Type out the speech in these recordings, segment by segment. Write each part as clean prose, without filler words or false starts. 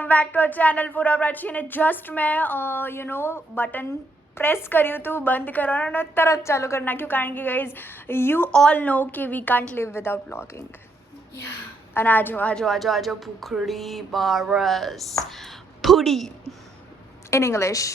Welcome back to our channel પૂરા પ્રાચી. અને just મેં બટન પ્રેસ કર્યું હતું બંધ કરવાનું અને તરત ચાલુ કરી નાખ્યું, કારણ કે ગાઈઝ યુ ઓલ નો કે we can't live without vlogging. અને આજો ભૂખડી બારસ ફૂડી ઇન ઇંગ્લિશ.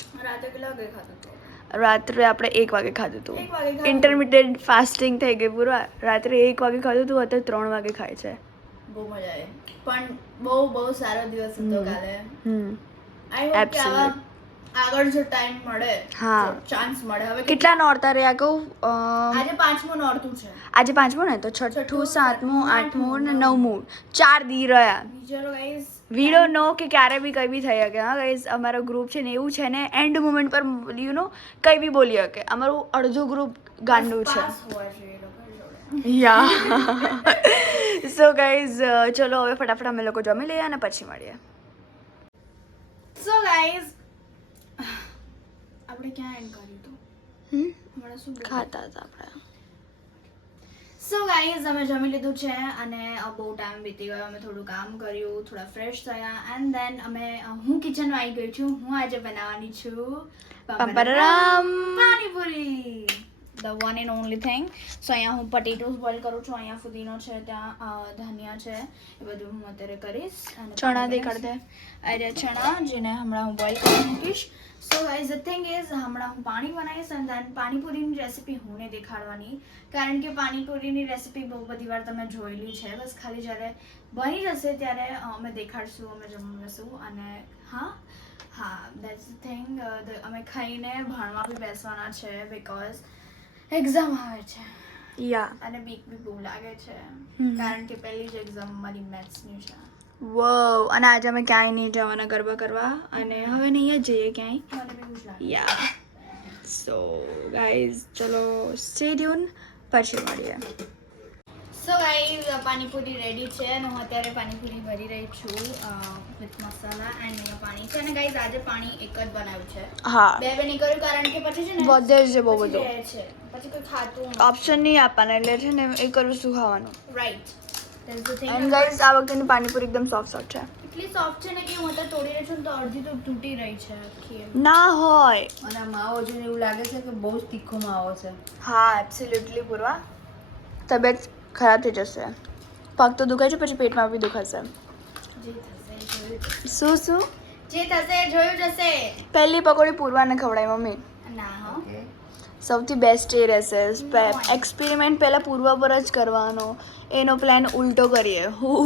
રાત્રે આપણે 1 વાગે ખાધું હતું. ઇન્ટરમિડિયેટ ફાસ્ટિંગ થઈ ગઈ પૂરા. રાત્રે 1 વાગે ખાધું હતું, અત્યારે 3 વાગે ખાય છે. બહુ મજા આવી, પણ બહુ સારો દિવસ હતો કાલે. આઈ હોપ કે આગળ જો ટાઈમ મળે, ચાન્સ મળે. હવે કેટલા નોરતા રહ્યા કહું? આજે 5મું નોરતું છે. આજે 5મું ને, તો 6ઠું 7મું 8મું ને 9મું 4 દી રહ્યા. વિચારો ગાઈઝ, વી ડોન્ટ નો કે ક્યારે બી કંઈ બી થઈ શકે. હા ગાઈઝ, અમારો ગ્રુપ છે ને એવું છે ને, એન્ડ મોમેન્ટ પર કંઈ બી બોલી શકે. અમારું અડધું ગ્રુપ ગાંડું છે. પાસ હોવા જોઈએ લોકો જોડે. યા સો ગાઈઝ, ચલો હવે ફટાફટ અમે લોકો જમી લઈએ અને પછી મળીએ. સો ગાઈઝ, આપણે ક્યાં એન્ડ કર્યું હતું? હમણાં શું ખાતા હતા આપણે. સો ગાઈઝ, અમે જમી લીધું છે અને બહુ ટાઈમ બીતી ગયો. અમે થોડું કામ કર્યું, થોડા ફ્રેશ થયા એન્ડ દેન હું કિચનમાં આવી ગઈ છું. હું આજે બનાવવાની છું પપરમ panipuri, the one and only thing. So અહીંયા હું પટેટોસ બોઇલ કરું છું. અહીંયા ફુદીનો છે, ત્યાં ધનિયા છે, એ બધું હું અત્યારે કરીશ. અને ચણા દેખાડ દે. અરે ચણા, જેને હમણાં હું બોઇલ કરી મૂકીશ. So guys, the thing is, હમણાં હું પાણી બનાવીશ અને દેન પાણીપુરીની રેસીપી હું ને દેખાડવાની, કારણ કે પાણીપુરીની રેસીપી બહુ બધી વાર તમે જોયેલી છે. બસ ખાલી જ્યારે બની જશે ત્યારે અમે દેખાડશું, અમે જમવા બેસું. અને હા દેટ્સ ધ થિંગ. અમે ખાઈને ભણવા બી બેસવાના છે, બિકોઝ એક્ઝામ આવે છે. યા અને બીક બી બહુ લાગે છે, કારણ કે પહેલી જ એક્ઝામ મારી મેથ્સની છે. વાવ. અને આજે અમે ક્યાંય નહીં જવાના ગરબા કરવા, અને હવે નહીં જ જઈએ ક્યાંય. મને બી બહુ જ લાગે. યા સો ગાઈઝ, ચલો સ્ટે ટ્યુન, પછી મળીએ. સો ગાઈઝ, પાણીપુરી રેડી છે અને હું અત્યારે પાણીપુરી ભરી રહી છું વિથ મસાલા એન્ડ અહીંયા પાણી છે. અને ગાઈઝ, આજે પાણી એક જ બનાવ્યું છે, હા, બે નહીં કર્યું, કારણ કે પછી છે ને વધે છે બહુ પછી બધું. રહે છે, પછી કોઈ ખાતું ઓપ્શન નહીં આપવાના, એટલે છે ને એ કરું શું ખાવાનું. Right. That's the thing. And guys, આ વખતેની પાણીપુરી એકદમ સોફ્ટ છે. એટલી સોફ્ટ છે ને કે હું અત્યારે તોડી રહી છું ને તો અડધી તો તૂટી રહી છે આખી. ના હોય. અને માવો જોઈને એવું લાગે છે કે બહુ જ તીખો માવો છે. હા, એબ્સોલ્યુટલી પૂરવા. તબિયત ખરાબ થઈ જશે. પગ તો દુખાય છે, પછી પેટમાં બી દુખાશે. જે થશે એ જોયું જશે. શું જે થશે એ જોયું જશે. પહેલી પકોડી પૂરવાને ખવડાવી મમ્મી. ના હો, સૌથી બેસ્ટ એ રહેશે. એક્સપેરિમેન્ટ પહેલાં પૂર્વા પર જ કરવાનો, એનો પ્લાન ઉલટો કરીએ.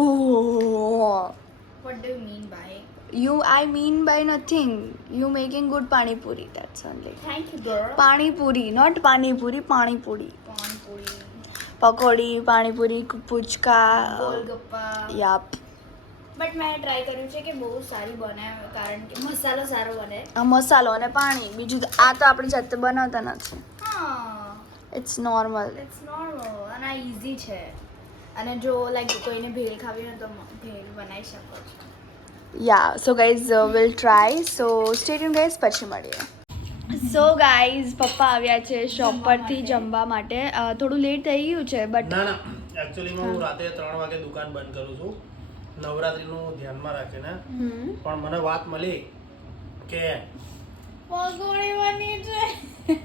what do you mean by? I mean by nothing. You making good panipuri, that's only. Thank you girl. Panipuri, not panipuri, panipuri. Panipuri, pakodi, panipuri, puchka. Golgappa. Yup. But મેં ટ્રાય કર્યું છે કે બહુ સારી બને, કારણ કે મસાલો સારો બને. આ મસાલો અને પાણી, બીજું તો આ તો આપણે જાતે બનાવતા નથી. હા, ઇટ્સ નોર્મલ. ઇટ્સ નોર્મલ અને આ ઇઝી છે. અને જો લાઈક કોઈને ભેળ ખાવી હોય તો ભેળ બનાવી શકો છો. Yeah so guys, will try. So stay tune guys, પછી મળીએ. સો ગાઈઝ, પપ્પા આવ્યા છે શોપ પરથી જમવા માટે. થોડું લેટ થઈ ગયું છે, બટ ના એકચ્યુઅલીમાં હું રાતે 3 વાગે દુકાન બંધ કરું છું, નવરાત્રીનું ધ્યાનમાં રાખીને. પણ મને વાત મળી કે પકોડી બની છે.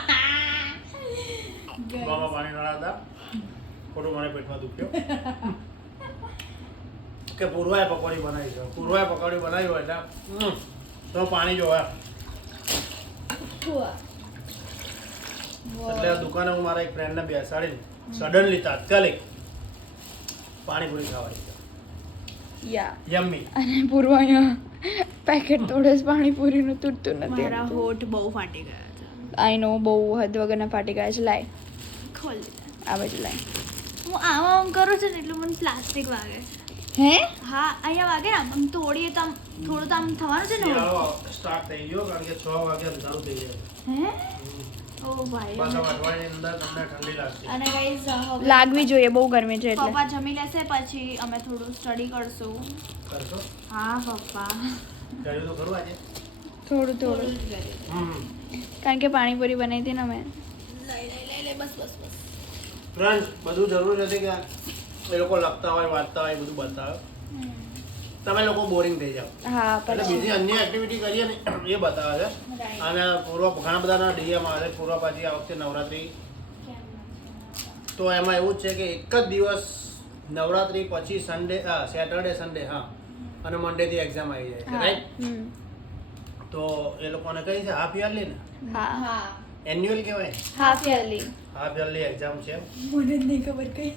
બાબા પાણી નળા હતા, ખોટું મને પેટમાં દુખ્યો કે પૂર્વાએ પકોડી બનાવી છે. પૂર્વાએ પકોડી બનાવી હોય એટલે તો પાણી જોવે. એટલે દુકાને હું મારા એક ફ્રેન્ડને બેસાડીને સડનલી તાત્કાલિક પાણીપુરી ખાવાની. Yeah yummy. અને પૂર્વ અહીંયા પેકેટ તોડે જ પાણીપુરીનું, તૂટતું નથી. મારા હોઠ બહુ ફાટી ગયા છે. આઈ નો, બહુ હદ વગરના ફાટી ગયા છે. લાય ખોલ. આ બાજુ લાય. હું આમ કરું છું ને એટલું મને પ્લાસ્ટિક વાગે. હે? હા, અહીંયા વાગે ને આમ તોડીએ તો આમ થોડું તો આમ થવાનું છે ને. સ્ટાર્ટ થઈ ગયો, કારણ કે 6 વાગે અંધારું થઈ જાય. હે? ઓ ભાઈ. પાછા અઠવાડિયાની અંદર તમને ઠંડી લાગશે. અને ગાઈઝ, લાગવી જોઈએ, બહુ ગરમી છે એટલે. પપ્પા જમી લેશે પછી અમે થોડું સ્ટડી કરશું. કરશો? હા પપ્પા, કર્યું તો ખરું આજે? થોડું થોડું જ કરીએ. કારણ કે પાણીપુરી બનાવી હતી ને અમે. લઈ બસ. ફ્રેન્ડ્સ, બધું જરૂર નથી કે એ લોકો લખતા હોય, વાંચતા હોય, બધું બતાવે. તમે લોકો બોરિંગ થઈ જાઓ. હા એટલે પછી બીજી અન્ય એક્ટિવિટી કરીએ ને એ બતાવે છે. Right. અને પૂર્વ ઘણા બધાના ડીએમ આવે છે. પૂર્વ પછી આ વખતે નવરાત્રી, તો એમાં એવું જ છે કે એક જ દિવસ નવરાત્રી પછી સેટરડે સન્ડે અને મંડે થી એક્ઝામ આવી જાય છે, હા રાઈટ? તો એ લોકોને કઈ છે હાફ યરલી ને હા હા એન્યુઅલ કહેવાય, half yearly half yearly exam છે. મને નહીં ખબર કઈ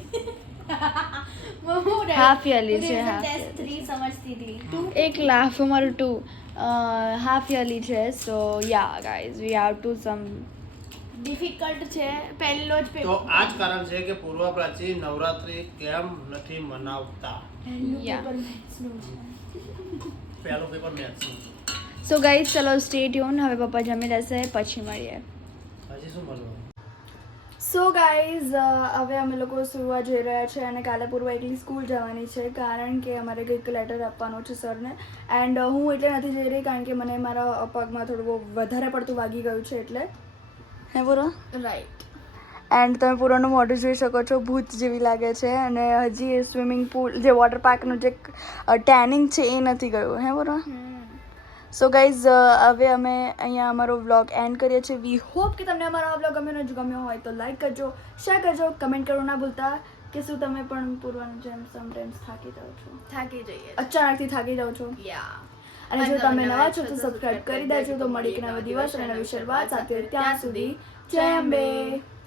Half yearly છે, half yearly. 3 સમજતી હતી એક લાફ અમારું 2 હાફ યરલી છે. So yeah guys we have to some difficult છે પહેલો જ તો પેપર આ જ કારણ છે કે પૂર્વ પ્રાચી નવરાત્રી કેમ નથી મનાવતા. Yeah. પહેલું પેપર મેથ્સ. સો ગાઈઝ ચલો સ્ટે ટ્યુન. હવે પપ્પા જમી લેશે પછી મળીએ. હજી શું મળવાનું? સો ગાઈઝ હવે અમે લોકો સુવા જઈ રહ્યા છે અને કાલે પૂર્વ એકલી સ્કૂલ જવાની છે કારણ કે અમારે કંઈક લેટર આપવાનો છે સરને. એન્ડ હું એટલે નથી જઈ રહી કારણ કે મને મારા પગમાં થોડું બહુ વધારે પડતું વાગી ગયું છે એટલે. હે પૂરો? રાઈટ એન્ડ તમે પૂરોનું મોઢું જોઈ શકો છો, ભૂત જેવી લાગે છે. અને હજી સ્વિમિંગ પુલ જે વોટર પાર્કનું જે ટેનિંગ છે એ નથી ગયું. હે પૂરો? સો ગાઈઝ હવે અમે અહીંયા અમારો વ્લોગ એન્ડ કરીએ છીએ. વી હોપ કે તમને અમારો આ વ્લોગ ગમ્યો હોય તો લાઈક કરજો, શેર કરજો, કમેન્ટ કરવું ના ભૂલતા કે શું તમે પણ પૂર્વાનું જેમ સમટાઈમ્સ થાકી જાઓ છો, થાકી જઈએ અચાનકથી થાકી જાઓ છો. યા અને જો તમે નવા છો તો સબસ્ક્રાઇબ કરી દેજો. તો મળી એક નવો દિવસ અને નવી શરૂઆત સાથે. ત્યાં સુધી જય અંબે.